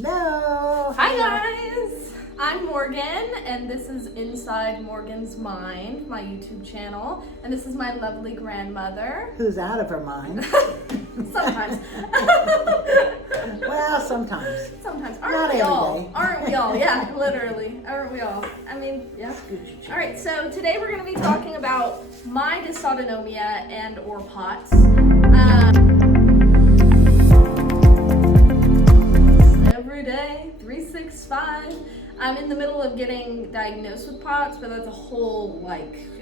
Hello. Hi guys, I'm Morgan and this is Inside Morgan's Mind, my YouTube channel, and this is my lovely grandmother. Who's out of her mind? Sometimes. Well, sometimes. Sometimes. Not Aren't we every all? day. Aren't we all? Yeah, literally. Aren't we all? I mean, yeah. Alright, so today we're going to be talking about my dysautonomia and or POTS. Every day, 365. I'm in the middle of getting diagnosed with POTS, but that's a whole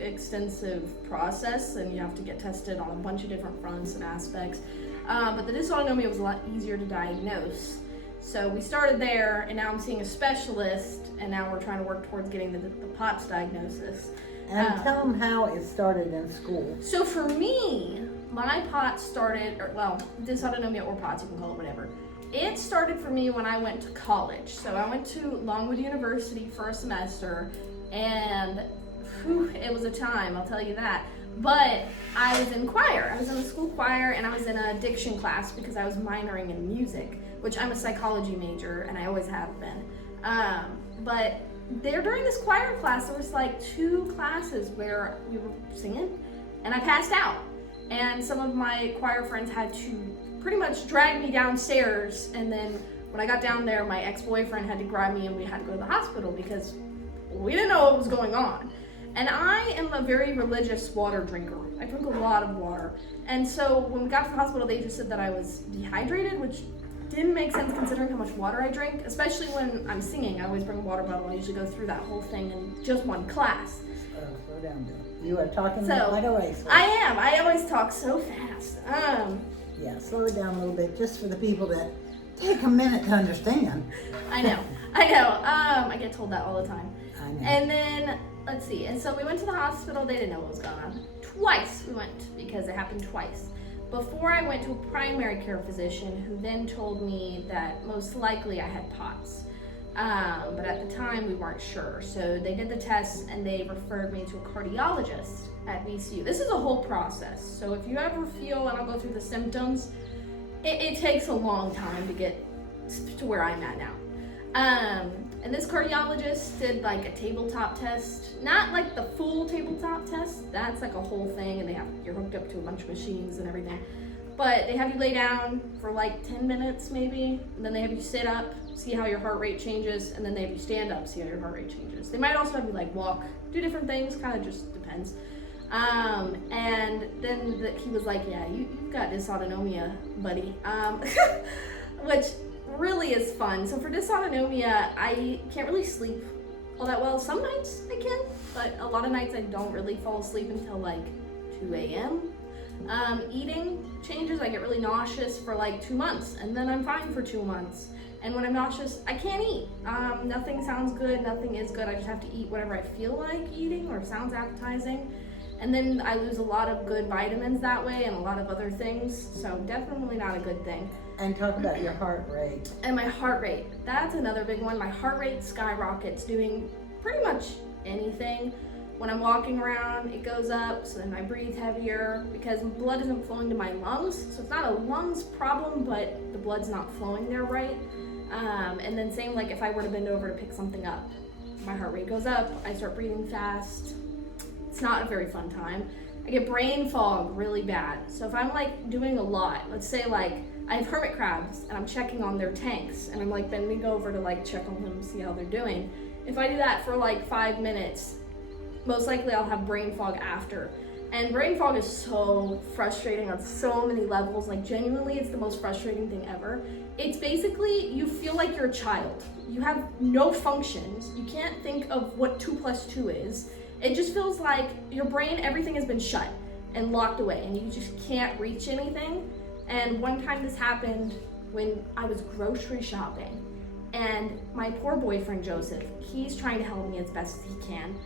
extensive process, and you have to get tested on a bunch of different fronts and aspects. But the dysautonomia was a lot easier to diagnose. So we started there, and now I'm seeing a specialist, and now we're trying to work towards getting the POTS diagnosis. And tell them how it started in school. So for me, my POTS started, dysautonomia or POTS, you can call it whatever. It started for me when I went to college. So I went to Longwood University for a semester, and it was a time, I'll tell you that. But I was in choir. I was in the school choir, and I was in a diction class because I was minoring in music, which I'm a psychology major, and I always have been. But during this choir class, there was like 2 classes where we were singing, and I passed out. And some of my choir friends had to pretty much drag me downstairs, and then when I got down there, my ex-boyfriend had to grab me and we had to go to the hospital because we didn't know what was going on. And I am a very religious water drinker. I drink a lot of water. And so when we got to the hospital, they just said that I was dehydrated, which didn't make sense considering how much water I drink, especially when I'm singing. I always bring a water bottle. I usually go through that whole thing in just one class. Slow down, Bill. You are talking like a racer. I am. I always talk so fast. Yeah, slow it down a little bit just for the people that take a minute to understand. I know. I get told that all the time. I know. And then, let's see. And so we went to the hospital. They didn't know what was going on. Twice we went because it happened twice. Before I went to a primary care physician who then told me that most likely I had POTS. But at the time we weren't sure. So they did the tests and they referred me to a cardiologist at VCU. This is a whole process. So if you ever feel, and I'll go through the symptoms, it takes a long time to get to where I'm at now. And this cardiologist did like a tabletop test, not like the full tabletop test. That's like a whole thing, and you're hooked up to a bunch of machines and everything. But they have you lay down for like 10 minutes maybe, and then they have you sit up, see how your heart rate changes, and then they have you stand up, see how your heart rate changes. They might also have you like walk, do different things, kind of just depends. And then he was like, yeah, you've got dysautonomia, buddy, which really is fun. So for dysautonomia, I can't really sleep all that well. Some nights I can, but a lot of nights I don't really fall asleep until like 2 a.m. Eating changes. I get really nauseous for like 2 months, and then I'm fine for 2 months. And when I'm nauseous, I can't eat. Nothing sounds good, nothing is good. I just have to eat whatever I feel like eating or sounds appetizing. And then I lose a lot of good vitamins that way and a lot of other things. So definitely not a good thing. And talk about your heart rate. And my heart rate, that's another big one. My heart rate skyrockets doing pretty much anything. When I'm walking around, it goes up, so then I breathe heavier because blood isn't flowing to my lungs. So it's not a lungs problem, but the blood's not flowing there right. And then same like if I were to bend over to pick something up, my heart rate goes up, I start breathing fast. It's not a very fun time. I get brain fog really bad. So if I'm like doing a lot, let's say like I have hermit crabs and I'm checking on their tanks and I'm like bending over to like check on them, see how they're doing. If I do that for like 5 minutes, most likely I'll have brain fog after. And brain fog is so frustrating on so many levels. Like genuinely, it's the most frustrating thing ever. It's basically, you feel like you're a child. You have no functions. You can't think of what 2 + 2 is. It just feels like your brain, everything has been shut and locked away and you just can't reach anything. And one time this happened when I was grocery shopping, and my poor boyfriend Joseph, he's trying to help me as best as he can.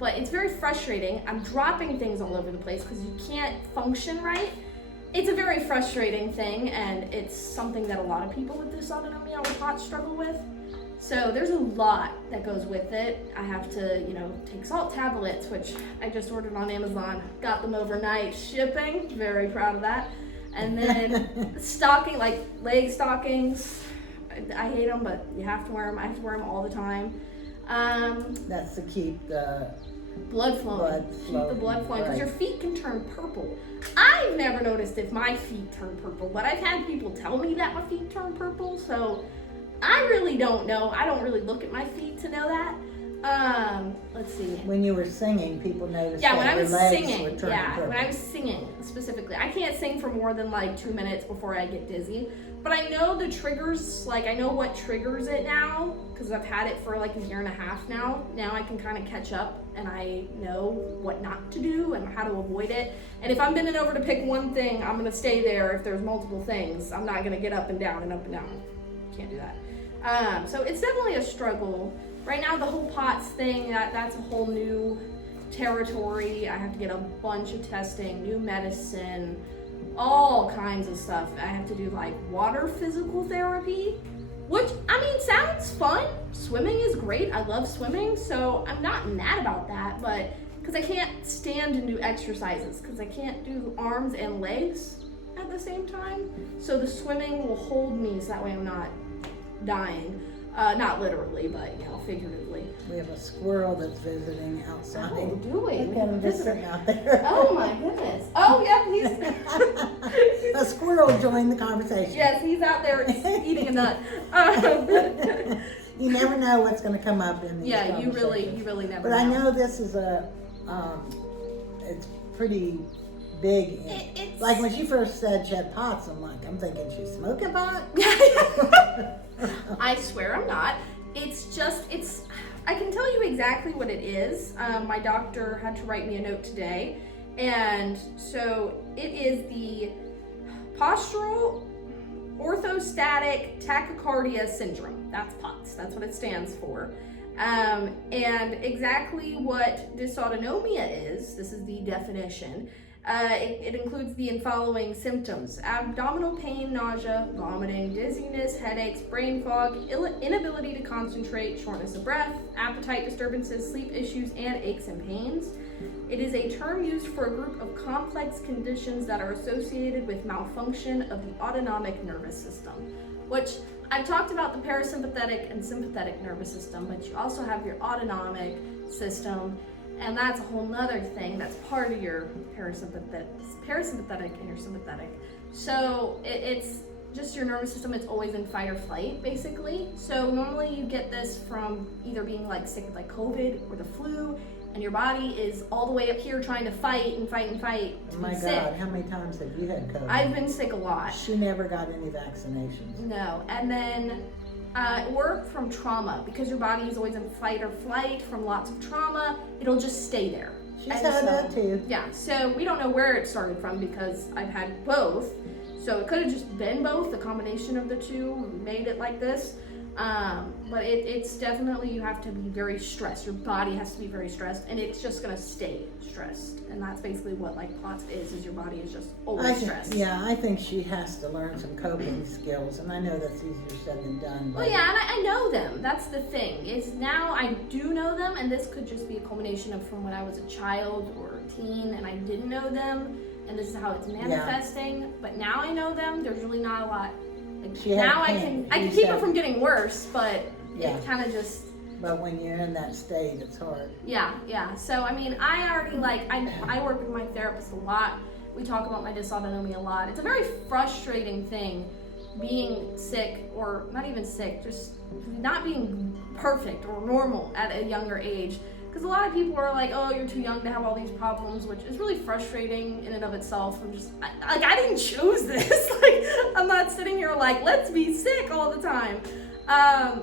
But it's very frustrating. I'm dropping things all over the place because you can't function right. It's a very frustrating thing, and it's something that a lot of people with dysautonomia or POTS struggle with. So there's a lot that goes with it. I have to, take salt tablets, which I just ordered on Amazon. Got them overnight shipping. Very proud of that. And then stocking, like leg stockings. I hate them, but you have to wear them. I have to wear them all the time. That's to keep the blood flowing. Keep the blood flowing, because your feet can turn purple. I've never noticed if my feet turn purple, but I've had people tell me that my feet turn purple, so I really don't know. I don't really look at my feet to know that. Let's see. When you were singing, people noticed Yeah, when that I your was legs singing. were turning Yeah, purple. when I was singing specifically. I can't sing for more than like 2 minutes before I get dizzy. But I know the triggers, like I know what triggers it now, because I've had it for like a year and a half now. Now I can kind of catch up, and I know what not to do and how to avoid it. And if I'm bending over to pick one thing, I'm gonna stay there. If there's multiple things, I'm not gonna get up and down and up and down. Can't do that. So it's definitely a struggle. Right now, the whole POTS thing, that's a whole new territory. I have to get a bunch of testing, new medicine, all kinds of stuff. I have to do like water physical therapy, which, I mean, sounds fun. Swimming is great. I love swimming, so I'm not mad about that, but because I can't stand and do exercises, because I can't do arms and legs at the same time. So the swimming will hold me so that way I'm not dying. Not literally, but figuratively. We have a squirrel that's visiting outside. Oh, do we? Look at him just sitting out there. Oh my goodness. Oh yeah, he's A squirrel joined the conversation. yes, he's out there eating a nut. You never know what's going to come up in these Yeah, you conversations. really never But I know. know this is it's pretty big. It's Like when she first said she had pots, I'm thinking she's smoking pot. I swear I'm not. I can tell you exactly what it is. My doctor had to write me a note today. And so it is the postural orthostatic tachycardia syndrome. That's POTS. That's what it stands for. And exactly what dysautonomia is, this is the definition. It includes the following symptoms: abdominal pain, nausea, vomiting, dizziness, headaches, brain fog, inability to concentrate, shortness of breath, appetite disturbances, sleep issues, and aches and pains. It is a term used for a group of complex conditions that are associated with malfunction of the autonomic nervous system, which I've talked about the parasympathetic and sympathetic nervous system, but you also have your autonomic system. And that's a whole nother thing that's part of your parasympathetic and your sympathetic. So it's just your nervous system, it's always in fight or flight, basically. So normally you get this from either being like sick with like COVID or the flu, and your body is all the way up here trying to fight and fight and fight to Oh my be God, sick. how many times have you had COVID? I've been sick a lot. She never got any vaccinations. No, and then or from trauma, because your body is always in fight or flight from lots of trauma, it'll just stay there. She's And had so- that too. Yeah, so we don't know where it started from because I've had both. So it could have just been both, the combination of the two made it like this. But it's definitely, you have to be very stressed. Your body has to be very stressed, and it's just gonna stay stressed. And that's basically what like POTS is your body is just always stressed. I think she has to learn some coping skills, and I know that's easier said than done. Well, yeah, and I know them. That's the thing, is now I do know them, and this could just be a culmination of from when I was a child or a teen and I didn't know them, and this is how it's manifesting. But now I know them, there's really not a lot. Like, She had now pain. I can You keep said- it from getting worse, but Yeah. it kind of just, But when you're in that state, it's hard. yeah. So, I mean, I already I work with my therapist a lot. We talk about my dysautonomia a lot. It's a very frustrating thing being sick, or not even sick, just not being perfect or normal at a younger age. Because a lot of people are like, oh, you're too young to have all these problems, which is really frustrating in and of itself. I'm just, I didn't choose this. Like, I'm not sitting here like, let's be sick all the time.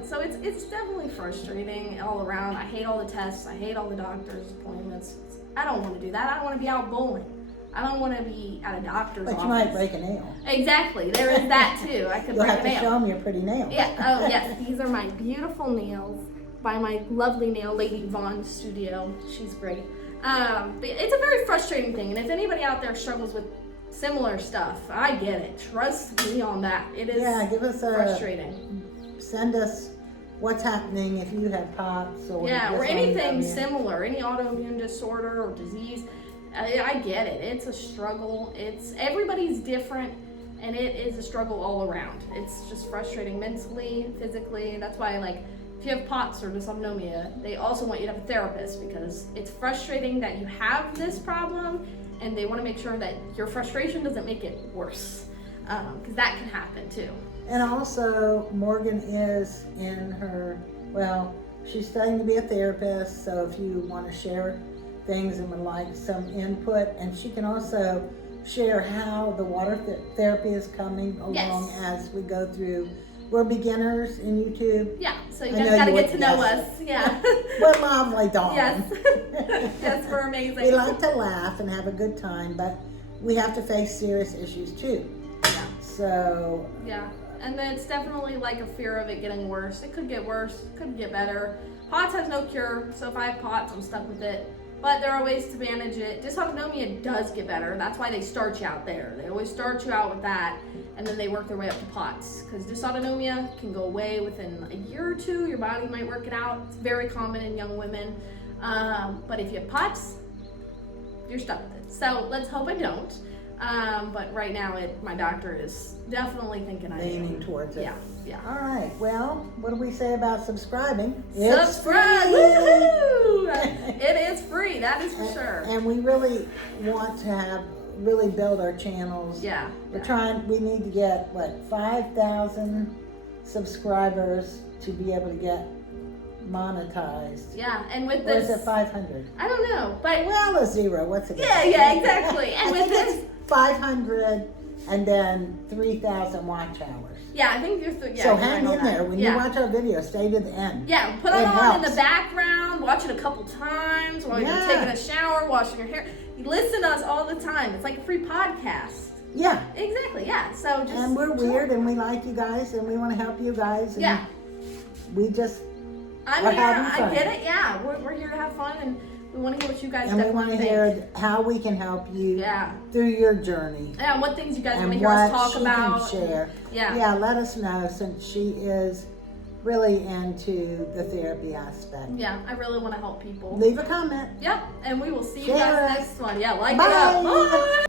So it's definitely frustrating all around. I hate all the tests. I hate all the doctor's appointments. I don't want to do that. I don't want to be out bowling. I don't want to be at a doctor's But office. you might break a nail. Exactly. There is that too. I could You'll break have a to nail. show them your pretty nails. Yeah. Oh, yes. These are my beautiful nails by my lovely nail lady Vaughn Studio. She's great. But it's a very frustrating thing, and if anybody out there struggles with similar stuff, I get it. Trust me on that. It is Give us frustrating. send us what's happening if you have POTS or Or anything dysautonomia. similar, any autoimmune disorder or disease. I get it. It's a struggle. Everybody's different. and it is a struggle all around. It's just frustrating mentally, physically. That's why, like, if you have POTS or dysautonomia, they also want you to have a therapist, because it's frustrating that you have this problem, and they want to make sure that your frustration doesn't make it worse, because that can happen too. And also, Morgan is in her, well, she's studying to be a therapist, so if you want to share things and would like some input, and she can also share how the water therapy is coming along Yes. as we go through. We're beginners in YouTube. Yeah, so you I guys know gotta you get to would- know yes. us. Yeah. We're lovely, darling. Yes. Yes, we're amazing. We like to laugh and have a good time, but we have to face serious issues too. Yeah. So, Yeah, and then it's definitely like a fear of it getting worse. It could get worse, could get better. POTS has no cure, so if I have POTS, I'm stuck with it. But there are ways to manage it. Dysautonomia does get better. That's why they start you out there. They always start you out with that, and then they work their way up to POTS. Because dysautonomia can go away within a year or two. Your body might work it out. It's very common in young women. But if you have POTS, you're stuck with it. So let's hope I don't. But right now, my doctor is definitely thinking I leaning do. towards it. Yeah, yeah. All right. Well, what do we say about subscribing? Subscribe! free. Woohoo! It is free, that is for sure. And we really want to really build our channels. Yeah. We're trying. We need to get 5,000 subscribers to be able to get monetized. Yeah, and with Or is this, it 500? I don't know, but Well, a zero. What's it? yeah, exactly. And I with think this, it's 500 and then 3,000 watch hours. yeah, I think yeah. So you're hang right on in that. there when yeah. you watch our video. Stay to the end. Yeah, put It it on in helps. the background, watch it a couple times while you're Yeah. taking a shower, washing your hair. You listen to us all the time. It's like a free podcast. Yeah. Exactly, yeah. So just And we're weird, and we like you guys, and we want to help you guys. And Yeah. We just I'm We're here. having I fun. get it. Yeah, we're here to have fun, and we want to hear what you guys and we want definitely to think. hear how we can help you Yeah. through your journey. Yeah, what things you guys want And to hear us what talk she about. can share. Yeah. Let us know, since she is really into the therapy aspect. Yeah, I really want to help people. Leave a comment. Yep, and we will see you Share guys it. next one. Yeah, like Bye. it up. Bye.